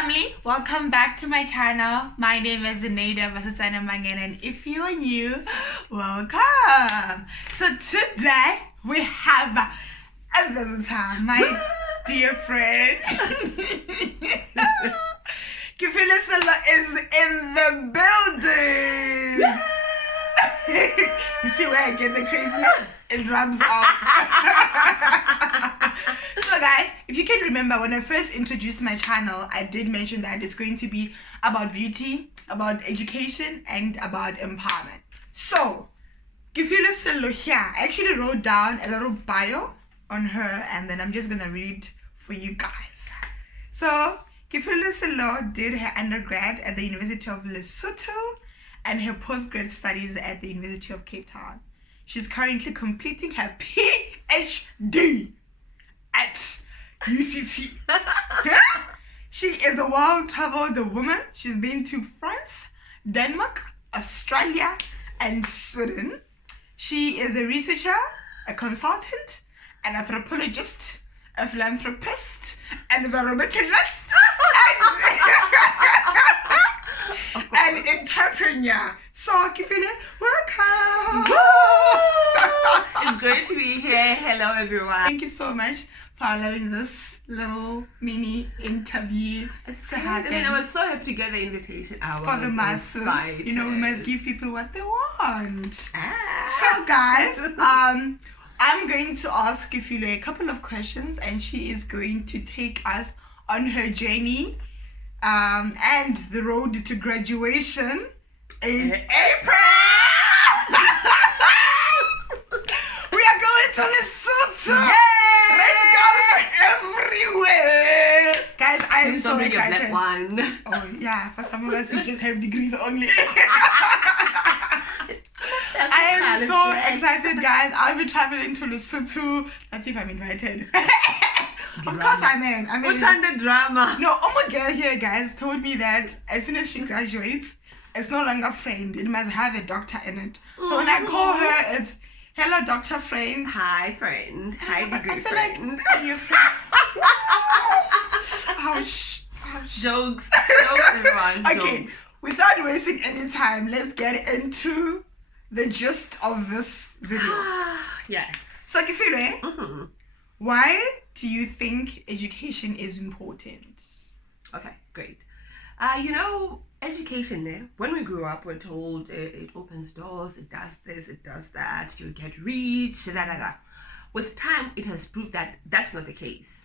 family, welcome back to my channel. My name is Zenaidah Basetsana Mangena, and if you are new, welcome. So today we have a visitor, my dear friend. Kefiloe Sello is in the building. You see where I get the craziness? It rubs off. So guys, if you can remember, when I first introduced my channel, I did mention that it's going to be about beauty, about education, and about empowerment. So, Kefiloe Sello here, I actually wrote down a little bio on her, and then I'm just going to read for you guys. So, Kefiloe Sello did her undergrad at the University of Lesotho and her postgrad studies at the University of Cape Town. She's currently completing her PhD at UCT. She is a well-traveled woman. She's been to France, Denmark, Australia, and Sweden. She is a researcher, a consultant, an anthropologist, a philanthropist, an environmentalist, and an entrepreneur. So, Kefiloe, welcome. It's great to be here. Hello, everyone. Thank you so much for allowing this little mini interview to happen. I mean, I was so happy to get the invitation. For the masses. Excited. You know, we must give people what they want. So, guys, I'm going to ask Kefiloe a couple of questions, and she is going to take us on her journey and the road to graduation in April. We are going to Lesotho. Red girls everywhere. Guys, I am so excited. One. Oh yeah, for some of us who just have degrees only. I am so excited, guys. I'll be traveling to Lesotho. Let's see if I'm invited. Of course I'm in. What kind of drama? No, my girl here, guys, told me that as soon as she graduates, it's no longer friend. It must have a doctor in it. So when I call her, it's hello, doctor friend. Hi, friend. Hi, degree I feel friend. like you're friend. Ouch. Jokes, everyone. Okay, Jokes. Without wasting any time, let's get into the gist of this video. Yes. So, Kefiloe, why do you think education is important? Okay, great. Education, when we grew up, we're told it opens doors, it does this, it does that, you'll get rich, da. With time, it has proved that that's not the case.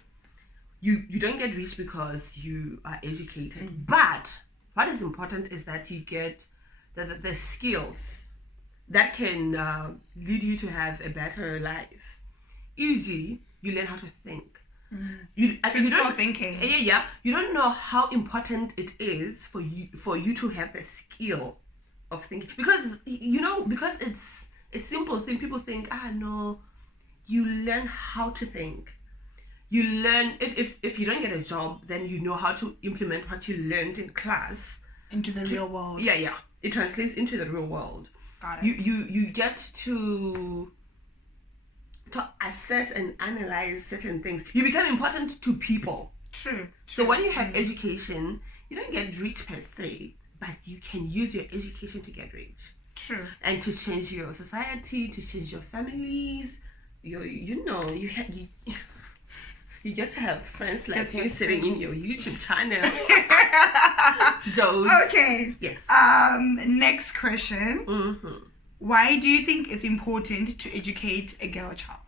You don't get rich because you are educated, but what is important is that you get the skills that can lead you to have a better life. Usually, you learn how to think. You don't thinking. Yeah. You don't know how important it is for you to have the skill of thinking, because it's a simple thing. People think, no. You learn how to think. You learn if you don't get a job, then you know how to implement what you learned in class into the real world. Yeah. It translates into the real world. Got it. You get to assess and analyze certain things. You become important to people. True. So when you have education, you don't get rich per se, but you can use your education to get rich. True. And to change your society, to change your families. You get to have friends like me sitting in your YouTube channel. Jokes. Okay. Yes. Next question. Why do you think it's important to educate a girl child?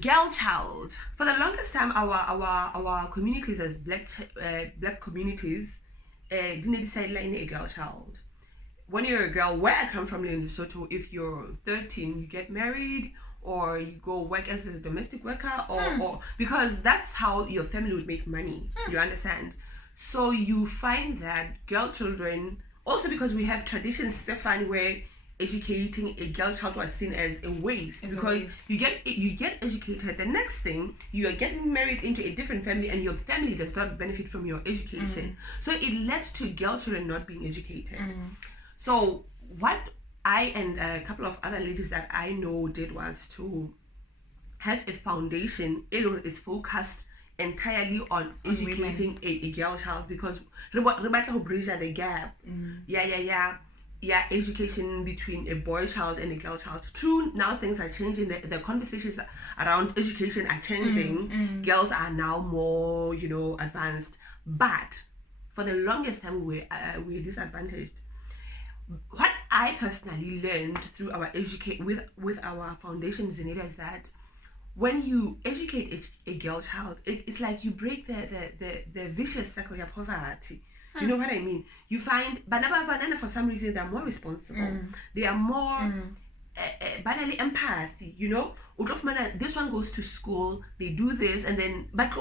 Girl child. For the longest time, our communities as black communities didn't decide like a girl child. When you're a girl, where I come from in Lesotho, if you're 13, you get married or you go work as a domestic worker, or because that's how your family would make money. You understand? So you find that girl children, also because we have traditions, Stefan, where educating a girl child was seen as a waste, because you get educated. The next thing, you are getting married into a different family, and your family does not benefit from your education. So it led to girl children not being educated. So what I and a couple of other ladies that I know did was to have a foundation. It's focused entirely on educating a girl child, because re batla ho bridge the gap. Yeah, education between a boy child and a girl child. True, now things are changing. The conversations around education are changing. Girls are now more, advanced. But for the longest time, we were disadvantaged. What I personally learned through our with our foundation, Zenaidah, is that when you educate a girl child, it's like you break the vicious cycle of poverty. You know what I mean? You find banana for some reason they're more responsible. They are more banally empathy. This one goes to school, they do this, and then but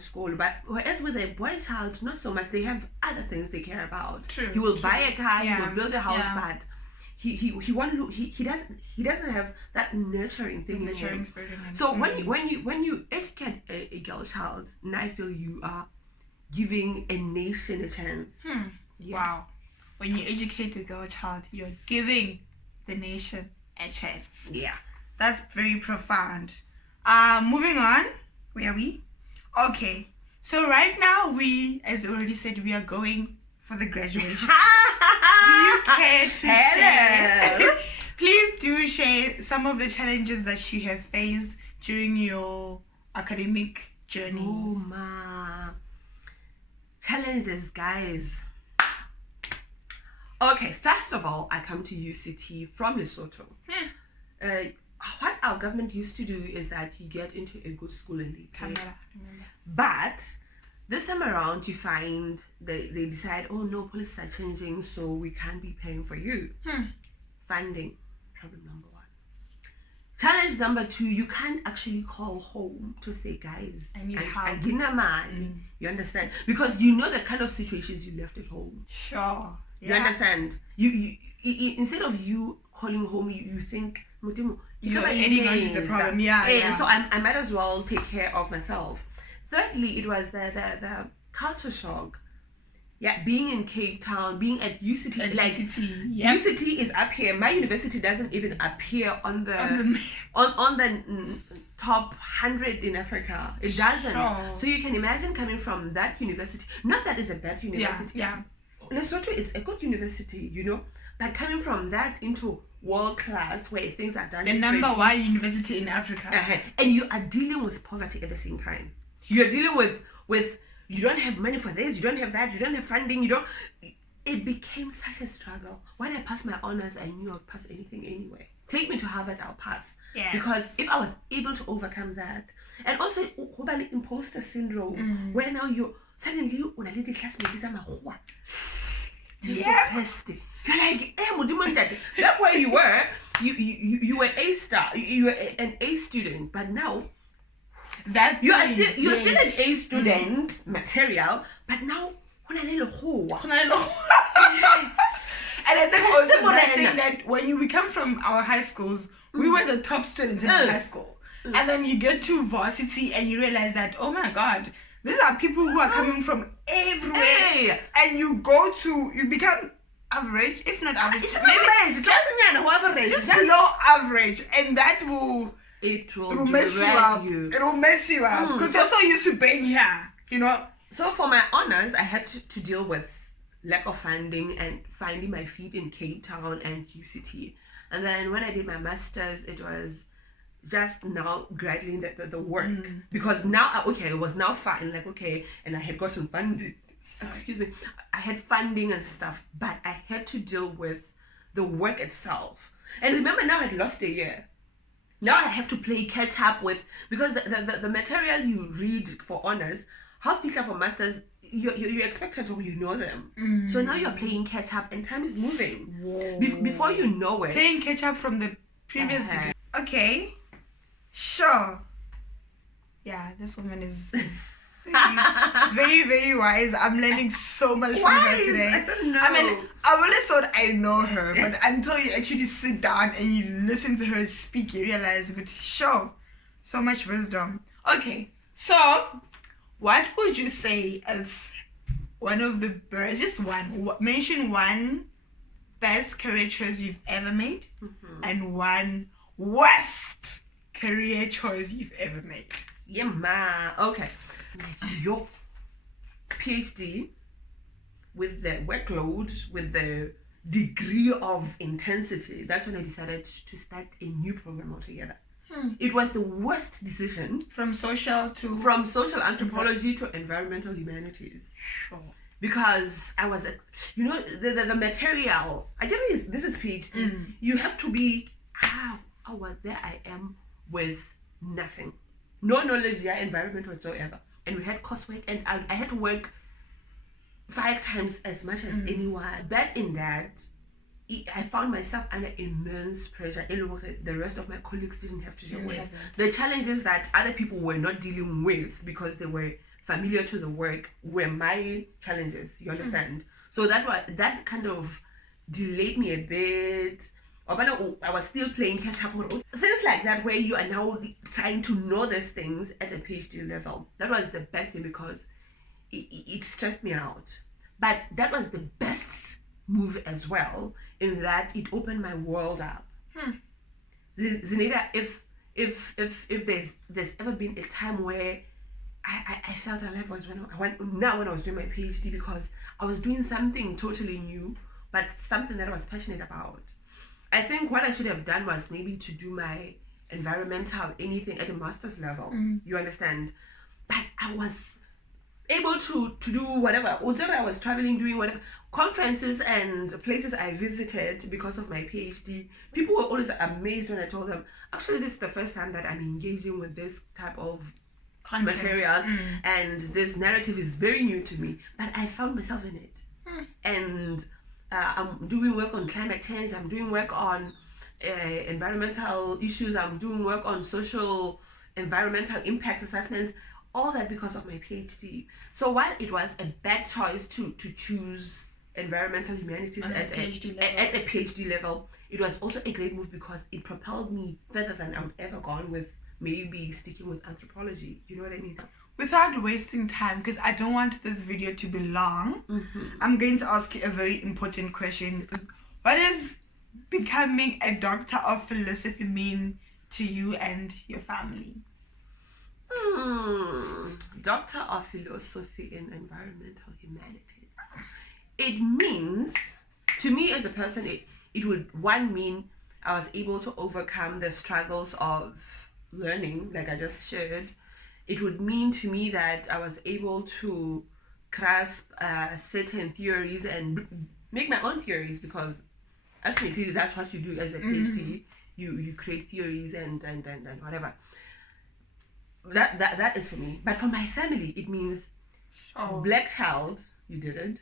school. But whereas with a boy child, not so much. They have other things they care about. True. He will buy a car, he will build a house, but he doesn't have that nurturing thing in him. So when you educate a girl child, now I feel you are giving a nation a chance. Wow. When you educate a girl child, you're giving the nation a chance. Yeah. That's very profound. Moving on. Where are we? Okay. So right now we, as already said, we are going for the graduation. Do you care to share? Please do share some of the challenges that you have faced during your academic journey. Oh ma. Challenges, guys. Okay, first of all, I come to UCT from Lesotho. What our government used to do is that you get into a good school and they pay. But this time around, you find they decide, oh no, policies are changing, so we can't be paying for you. Funding, problem number one. Challenge number two, you can't actually call home to say, guys, I need help. You understand? Because you know the kind of situations you left at home. Sure. You understand? You instead of you calling home, you think, you're adding on to the problem. Yeah. So I might as well take care of myself. Thirdly, it was the culture shock. Yeah, being in Cape Town, being at UCT, UCT is up here. My university doesn't even appear on the top 100 in Africa. It doesn't. Sure. So you can imagine coming from that university. Not that it's a bad university. Yeah. Lesotho is a good university, but coming from that into world class where things are done. The number one university in Africa. And you are dealing with poverty at the same time. You're dealing with you don't have money for this, you don't have that, you don't have funding, it became such a struggle. When I passed my honors, I knew I'd pass anything anyway. Take me to Harvard, I'll pass. Yes. Because if I was able to overcome that, and also imposter syndrome, where now you suddenly just so pissed. You're like, that's where you were. You were a star. You were an A student, but now you're still an A student material, but now and I think also that thing that when we come from our high schools, we were the top students in high school, and then you get to varsity and you realize that, oh my God, these are people who are coming from everywhere, and you become average, if not average, just below average, and that will mess you up. It will mess you up because you're so used to being here, So for my honors, I had to deal with lack of funding and finding my feet in Cape Town and UCT. And then when I did my masters, it was just now gradually the work, because now it was now fine, and I had gotten funding. Excuse me, I had funding and stuff, but I had to deal with the work itself. And remember, now I'd lost a year. Now I have to play catch up with, because the material you read for honors, how feature for masters, you expected to know them. So now you're playing catch up and time is moving. Before you know it, playing catch up from the previous degree. Okay, sure. Yeah, this woman is very, very wise. I'm learning so much from her today. I don't know. I mean, I always thought I know her, but until you actually sit down and you listen to her speak, you realize, but sure, so much wisdom. Okay, so what would you say as one of the best, just one, mention one best career choice you've ever made and one worst career choice you've ever made? Yeah, ma. Okay. Your PhD, with the workload, with the degree of intensity, that's when I decided to start a new program altogether. It was the worst decision. From social anthropology to environmental humanities. Sure. Because I was, the material, I tell you, this is PhD. You have to be, there I am with nothing. No knowledge, environment whatsoever. And we had coursework, and I had to work 5 times as much as anyone. But in that, I found myself under immense pressure. The rest of my colleagues didn't have to deal with. The challenges that other people were not dealing with because they were familiar to the work were my challenges, you understand? So that kind of delayed me a bit. I was still playing catch up. Things like that, where you are now trying to know these things at a PhD level. That was the best thing because it stressed me out. But that was the best move as well, in that it opened my world up. Zenaidah, if there's ever been a time where I felt alive was when I was doing my PhD, because I was doing something totally new, but something that I was passionate about. I think what I should have done was maybe to do my environmental anything at a master's level. You understand? But I was able to do whatever. Although I was traveling, doing whatever conferences and places I visited because of my PhD, people were always amazed when I told them, actually, this is the first time that I'm engaging with this type of content, material, and this narrative is very new to me. But I found myself in it. And I'm doing work on climate change, I'm doing work on environmental issues, I'm doing work on social environmental impact assessments, all that because of my PhD. So while it was a bad choice to choose environmental humanities at a PhD level, it was also a great move because it propelled me further than I would ever gone with maybe sticking with anthropology. You know what I mean? Without wasting time, because I don't want this video to be long, I'm going to ask you a very important question. What does becoming a doctor of philosophy mean to you and your family? Doctor of Philosophy in Environmental Humanities. It means, to me as a person, it would, one, mean I was able to overcome the struggles of learning, like I just shared. It would mean to me that I was able to grasp certain theories and make my own theories, because ultimately that's what you do as a PhD. You create theories and whatever. That is for me. But for my family, it means black child, you did it.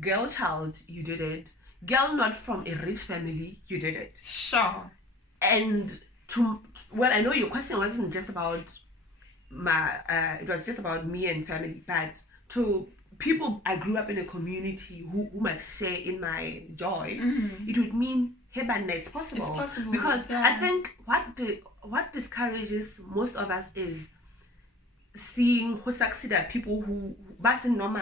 Girl child, you did it. Girl not from a rich family, you did it. Sure. And I know your question wasn't just about it was just about me and family, but to people I grew up in a community who might share in my joy, it would mean, hey, but it's possible. It's possible. Because I think what discourages most of us is seeing who succeed at people who wasn't normal.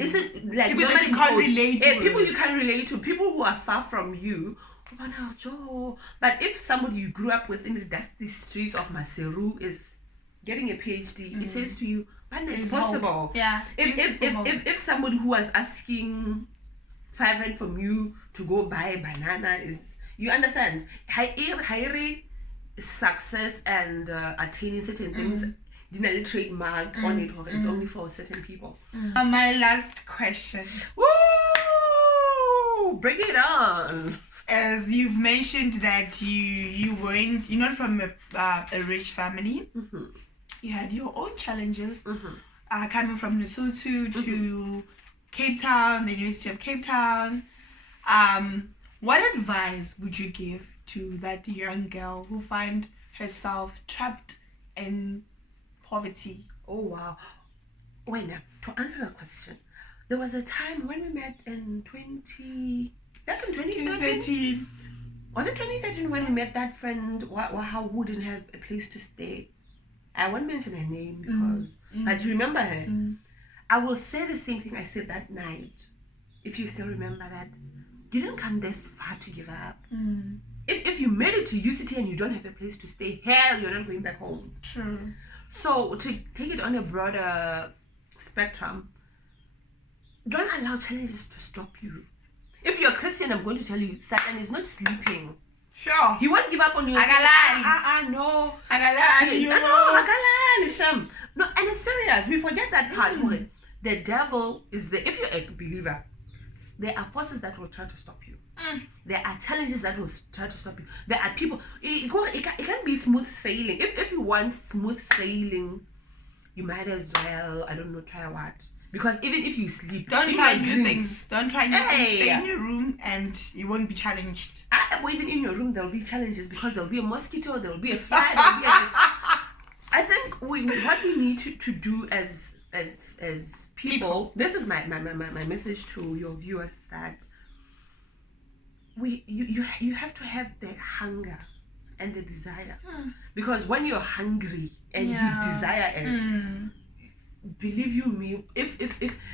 Isn't like people that you can't relate to. People you can't relate to, people who are far from you. But if somebody you grew up with in the dusty streets of Maseru is getting a PhD, it says to you, but it's possible. Hope. Yeah. If somebody who was asking 5 rand from you to go buy a banana is, you understand, higher success and attaining certain things, didn't a trademark on it, or it's only for certain people. My last question. Woo! Bring it on. As you've mentioned that you're not from a rich family. You had your own challenges, coming from Lesotho to Cape Town, the University of Cape Town. What advice would you give to that young girl who finds herself trapped in poverty? Oh wow. Wait, now, to answer that question, there was a time when we met in 2013. Was it 2013 when we met that friend who didn't have a place to stay? I won't mention her name because, but you remember her? I will say the same thing I said that night. If you still remember that, you didn't come this far to give up. If you made it to UCT and you don't have a place to stay, hell, you're not going back home. True. So to take it on a broader spectrum, don't allow challenges to stop you. If you're a Christian, I'm going to tell you, Satan is not sleeping. Sure. He won't give up on you. No. Sham. No, and it's serious. We forget that part. The devil is there. If you're a believer, there are forces that will try to stop you. There are challenges that will try to stop you. There are people. It can't be smooth sailing. If you want smooth sailing, you might as well, I don't know, try what. Because even if you sleep, don't try new things. Don't try new things. Stay in your room and you won't be challenged. Even in your room, there'll be challenges because there'll be a mosquito, there'll be a fly, there'll be I think what we need to do as people, this is my message to your viewers, that you have to have the hunger and the desire. Because when you're hungry and you desire it, believe you me, if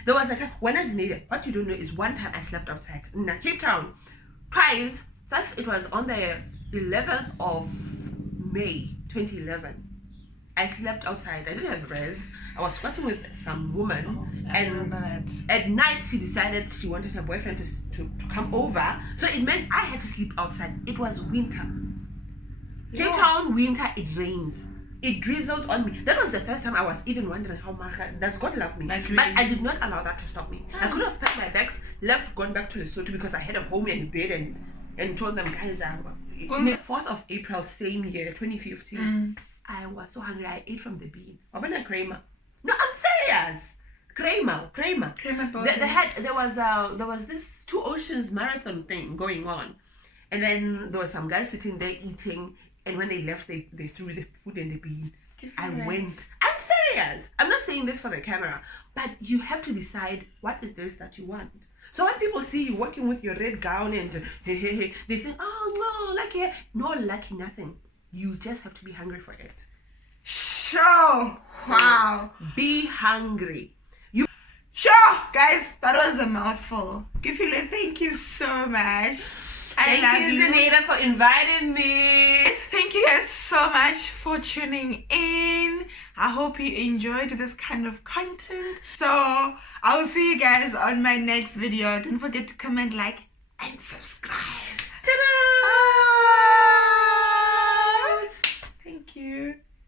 there was a time when I was Zenaidah, what you don't know is one time I slept outside in Cape Town. Twice. First, it was on the 11th of May 2011. I slept outside. I didn't have res. I was squatting with some woman, and at night she decided she wanted her boyfriend to come over. So it meant I had to sleep outside. It was winter. Cape Town winter. It rains. It drizzled on me. That was the first time I was even wondering how much does God love me. Like, really? But I did not allow that to stop me. I could have packed my bags, left, gone back to Lesotho because I had a home and a bed, and told them, guys, on the 4th of April, same year, 2015, I was so hungry. I ate from the bean. Kramer. No, I'm serious. Kramer. There was this Two Oceans marathon thing going on, and then there was some guys sitting there eating. And when they left, they threw the food in the bin. I went. I'm serious. I'm not saying this for the camera, but you have to decide what is this that you want. So when people see you walking with your red gown and they think, oh no, lucky nothing. You just have to be hungry for it. Sure. So, wow. Be hungry. Sure, guys, that was a mouthful. Kefiloe, thank you so much. Thank you, Zenaidah, for inviting me. Thank you guys so much for tuning in. I hope you enjoyed this kind of content. So I will see you guys on my next video. Don't forget to comment, like, and subscribe. Ta-da! Thank you.